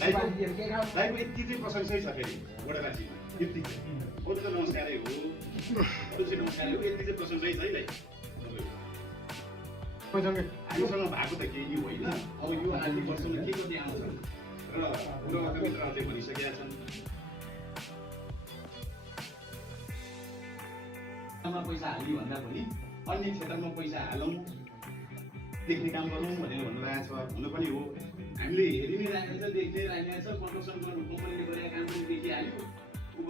लाइफको यति चाहिँ प्रशंसै छ फेरि वडावासीमा यति चाहिँ अरू त नमस्कारै हो अरू चाहिँ नमस्कारै हो यति चाहिँ प्रशंसै छ है भाइ हामीसँग भएको त केही होइन अब यो आर्थिक वर्षमा के कति आउँछ र पूर्वका मित्रहरूले भनिसकेका छन् पैसा हाल्यो भन्दा पनि अन्य क्षेत्रमा पैसा हालौँ देख्ने काम गरौँ भनेर भन्नुभएको छ हुन पनि हो हामीले हेरि नै राखेको छ देख्दै राखेको छ कन्स्ट्रक्सन कम्पनीले गरेका काम पनि देखिहाल्यो उप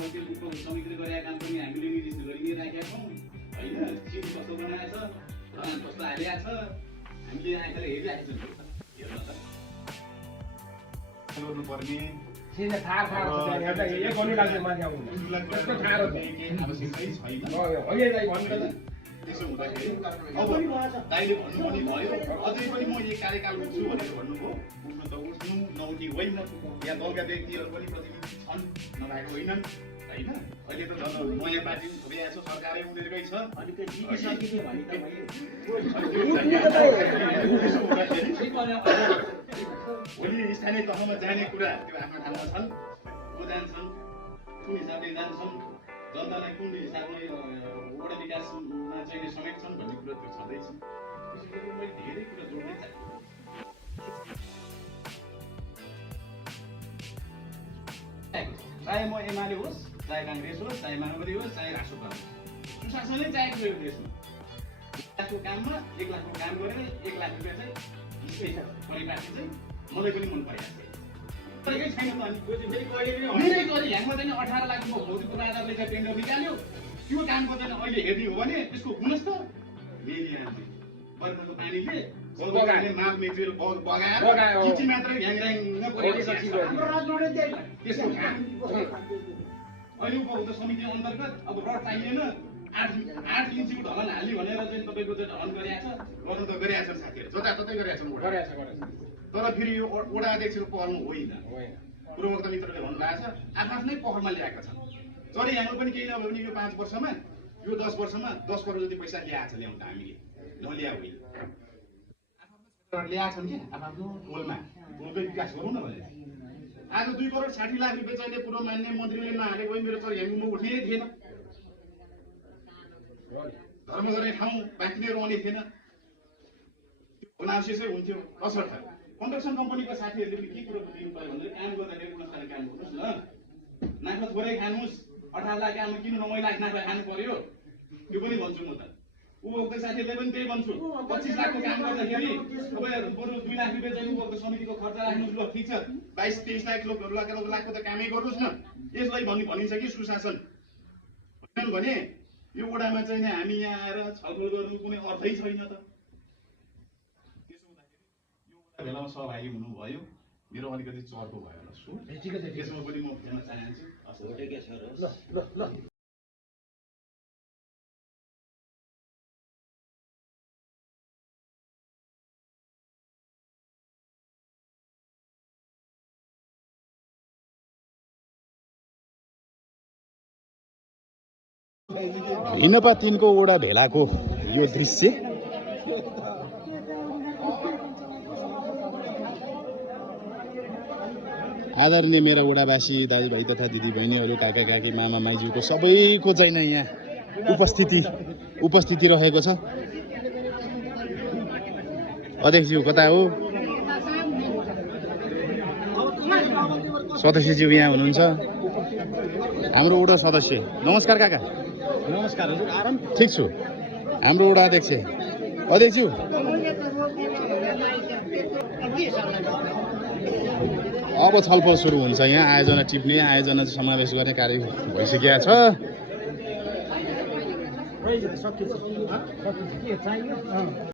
समितिले गरेका काम पनि हामीले निर्देशन गरि नै राखेका छौँ होइन चिज कस्तो बनाएको छ कस्तो हालिएको छ हामीले आँखाले हेरिराखेको छौँ हेर्न त गर्नुपर्ने त्यसो हुँदाखेरि अब दाइले भन्नु पनि भयो अझै पनि म यही कार्यकाल उठ्छु भनेर भन्नुभयो उठ्नु त उठ्नु नउठी होइन यहाँ दलका व्यक्तिहरू पनि प्रतिनिधि छन् नभएको होइनन् होइन अहिले त झन् नयाँ पार्टी उभिएको छ सरकारै उनीहरूकै छ भोलि स्थानीय तहमा जाने कुरा त्यो आफ्नो ठाउँमा छन् को जान्छन् कुन हिसाबले जान्छन् जनतालाई कुन हिसाबले वडा विकासमा चाहिँ समेट्छन् भन्ने कुरा त्यो छँदैछ त्यसैले मैले धेरै कुरा जोड्दै चाहे म एमाले होस् चाहे काङ्ग्रेस होस् चाहे माओवादी होस् चाहे राष्ट्रपति होस् सुशासनै चाहिएको यो देशमा 1 लाखको काममा 1 लाखको काम गरेर 1 लाख रुपियाँ चाहिँ परिपाटी चाहिँ मलाई पनि मन परिरहेको मेरै गरी ह्याङमा चाहिँ 18 लाख भौतिक पूर्वाधारले चाहिँ टेन्डर निकाल्यो त्यो कामको चाहिँ अहिले हेर्ने हो भने त्यसको गुणस् त वर्षको पानीले माल मेचेर बगाएर किची मात्रै ह्याङऱ्याङ त्यसको अहिले उपभोक्ता समिति अन्तर्गत अब रड चाहिएन 8 इन्चको ढलन हाल्यो भनेर चाहिँ तपाईँको चाहिँ ढलन गरिएको छ गर्नु त गरिरहेको छ साथीहरू जताततै गरिरहेको छ तर फेरि यो वडा अध्यक्षको पहलमा होइन पूर्वोक्त मित्रले भन्नुभएको छ आफ्नै पहलमा ल्याएका छन् तर यहाँ पनि केही नभए पनि यो 5 वर्षमा यो 10 वर्षमा 10 करोड जति पैसा ल्याएको छ ल्याउन हामीले नल्या होइन ल्याएको छन् कि आफ्नो टोलमा टोलकै विकास गरौँ न भनेर आज 2 करोड 60 लाख रुपियाँ चाहिँ पूर्व मान्य मन्त्रीले नहालेको भए मेरो तर ह्याङमा उठिनै थिएन धर्म गर्ने ठाउँ बाँकी नै रहने थिएन अनावश्यकै हुन्थ्यो कसर्थ कन्स्ट्रक्सन कम्पनीको साथीहरूले पनि के कुरो दिनु पर्यो भन्दा काम गर्दाखेरि गुणस्तरले काम गर्नुहोस् न नाफा थोरै खानुहोस् 18 लाख काम किन 9 लाख नाफा खानु पर्यो त्यो पनि भन्छु म त उपभोक्ता साथीहरूले पनि त्यही भन्छु 25 लाखको काम गर्दाखेरि तपाईहरु बरु 2 लाख रुपैयाँ चाहिँ उपभोक्ता समितिको खर्च राख्नुस् ल ठीक छ 22-23 लाखको त कामै गर्नुहोस् न यसलाई भनिन्छ कि सुशासन होइन भने यो वडामा चाहिँ हामी यहाँ आएर छलफल गर्नु कुनै अर्थै छैन त बेलामा सहभागी हुनुभयो मेरो अलिकति चर्को भयो होला सु त्यसमा पनि म भन्न चाहन्छु हिनपा 3 को वडा भेलाको यो दृश्य आदरणीय मेरा वडावासी दाजुभाइ तथा दिदीबहिनीहरू काका काकी मामा माइजूको सबैको चाहिँ यहाँ उपस्थिति रहेको छ। अध्यक्षज्यू कता हो? सदस्यज्यू यहाँ हुनुहुन्छ। हाम्रो वडा सदस्य नमस्कार काका। नमस्कार हजुर। ठीक छु। हाम्रो वडा अध्यक्ष अध्यक्ष अब छलफल सुरु हुन्छ। यहाँ आयोजना टिप्ने आयोजना समावेश गर्ने कार्य भइसकेको छ।